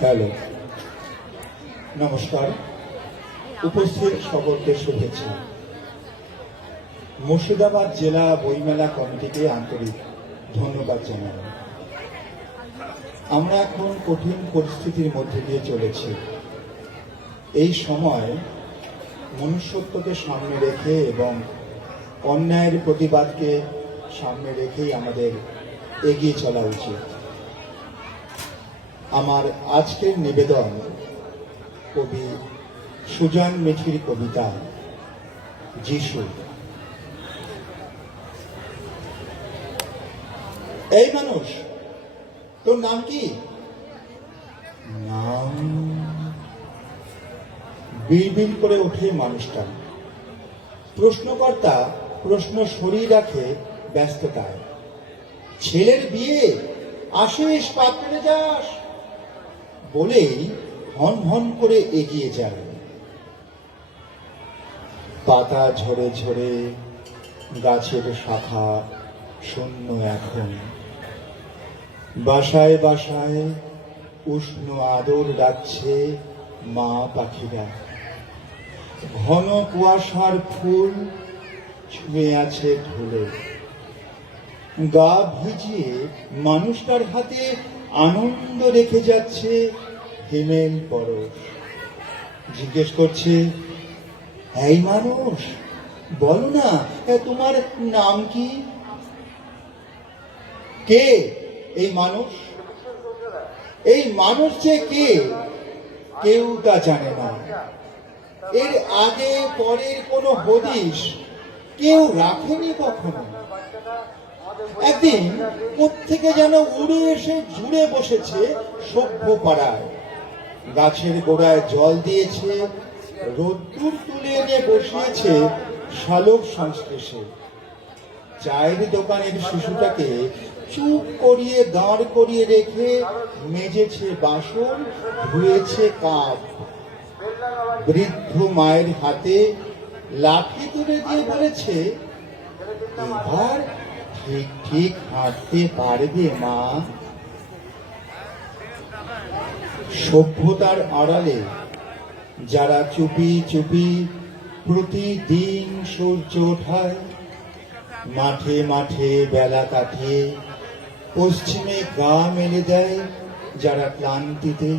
Hello, নমস্কার। উপস্থিত সকলকে শুভেচ্ছা। মুর্শিদাবাদ জেলা বইমেলা কমিটিকে আন্তরিক ধন্যবাদ জানাই। আমরা এখন কঠিন পরিস্থিতির মধ্যে দিয়ে চলেছি। এই সময় মনুষ্যত্বকে সামনে রেখে এবং অন্যায়ের প্রতিবাদকে সামনে রেখেই আমাদের এগিয়ে চলা উচিত। আমার আজকের নিবেদন কবি সুজান মিঠির কবিতা, যিশু। এই মানুষ, তোর নাম কি? নাম বিড়বিড় করে ওঠে মানুষটা। প্রশ্নকর্তা প্রশ্ন সরিয়ে রাখে ব্যস্ততায়। ছেলের বিয়ে, আসিস পাত্রে যাস। বলেই হন হন করে এগিয়ে যায় পাতা ঝরে ঝরে গাছের শাখা শূন্য এখন। বাসায় বাসায় উষ্ণ আদর ডাকছে মা পাখিরা। ঘন কুয়াশার ফুল ছুঁয়ে আছে ঢোলে। গা ভিজিয়ে মানুষটার হাতে আনন্দ রেখে যাচ্ছে হিমেল পরশ। জিজ্ঞেস করছে, এই মানুষ, বলো না তোমার নাম কি? কে এই মানুষ? এই মানুষ যে কে, কেউ তা জানে না। এর আগে পরের কোনো হদিশ কেউ রাখেনি কখনো? একদিন থেকে যেন উড়ে এসে জুড়ে বসেছে সভ্য পাড়ায়। গাছের গোড়ায় জল দিয়েছে, রোদ্দুর তুলে এনে বসিয়েছে শালক সংশ্লেষে চায়ের দোকানের শিশুটাকে চুপ করিয়ে দাঁড় করিয়ে রেখে মেজেছে বাসন, ধুয়েছে কাপ। বৃদ্ধ মায়ের হাতে লাঠি তুলে দিয়ে বলেছে, এবার ঠিক ঠিক হাঁটতে পারবে মা সভ্যতার আড়ালে যারা চুপি চুপি প্রতিদিন সূর্য ওঠায়, মাঠে মাঠে বেলা কাটিয়ে পশ্চিমে গা মেলে দেয় যারা ক্লান্তিতে।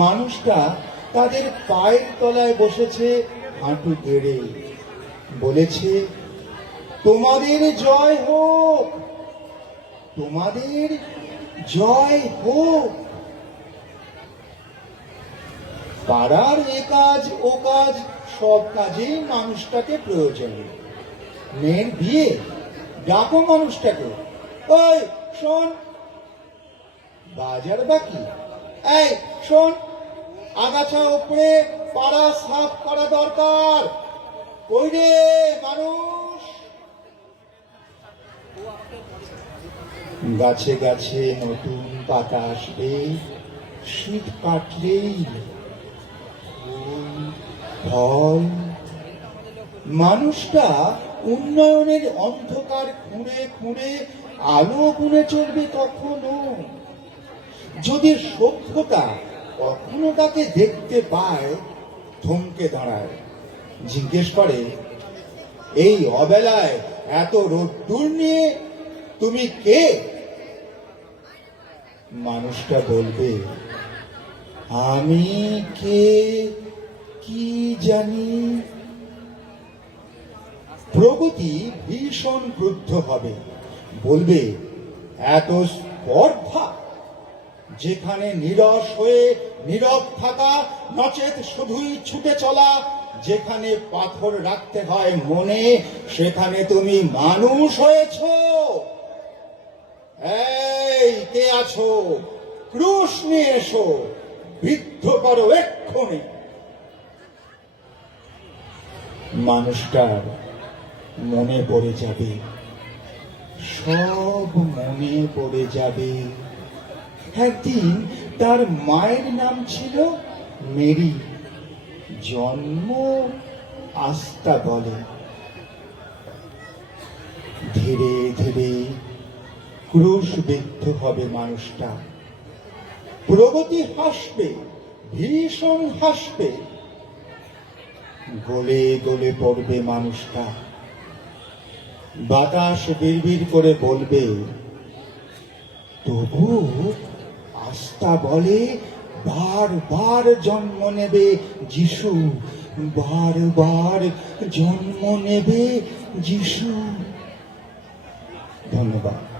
মানুষটা তাদের পায়ের তলায় বসেছে হাঁটু গেড়ে বলেছে তোমাদের জয় হোক। তোমাদের জয় হোক। পাড়ার এ কাজ, ও কাজ, সব কাজেই মানুষটাকে প্রয়োজন। মেয়ের বিয়ে, ডাকো মানুষটাকে। ওই শোন। বাজার বাকি। এই, শোন। আগাছা উপরে পাড়া সাফ করা দরকার। কই রে মানুষ? গাছে গাছে নতুন পাতা আসবে শীত কাটলেই ফুল, মানুষটা উন্নয়নের অন্ধকার খুঁড়ে খুঁড়ে আলো গুনে চলবে কখনো। যদি সভ্যতা কখনো তাকে দেখতে পায় থমকে দাঁড়ায় জিজ্ঞেস করে এই অবেলায় এত রোদ্দুর নিয়ে তুমি কে? মানুষটা বলবে, আমি কে? কি জানি? প্রগতি ভীষণ ক্রুদ্ধ হবে। বলবে, এত স্পর্ধা, যেখানে নিরস হয়ে নীরব থাকা, নচেত শুধুই ছুটে চলা, যেখানে পাথর রাখতে হয় মনে, সেখানে তুমি মানুষ হয়েছ। কে আছো, ক্রুশ নিয়ে এসো, বিদ্ধ করো এক্ষণে মানুষটার মনে পড়ে যাবে, সব মনে পড়ে যাবে। একদিন তার মায়ের নাম ছিল মেরি, জন্ম আস্থা বলে। ধীরে ধীরে ক্রুশবিদ্ধ হবে মানুষটা। প্রগতি হাসবে, ভীষণ হাসবে। গলে গলে পড়বে মানুষটা। বাতাস বিড়বিড় করে বলবে, তবু আস্থা বলে বারবার জন্ম নেবে যিশু বারবার জন্ম নেবে যিশু। ধন্যবাদ।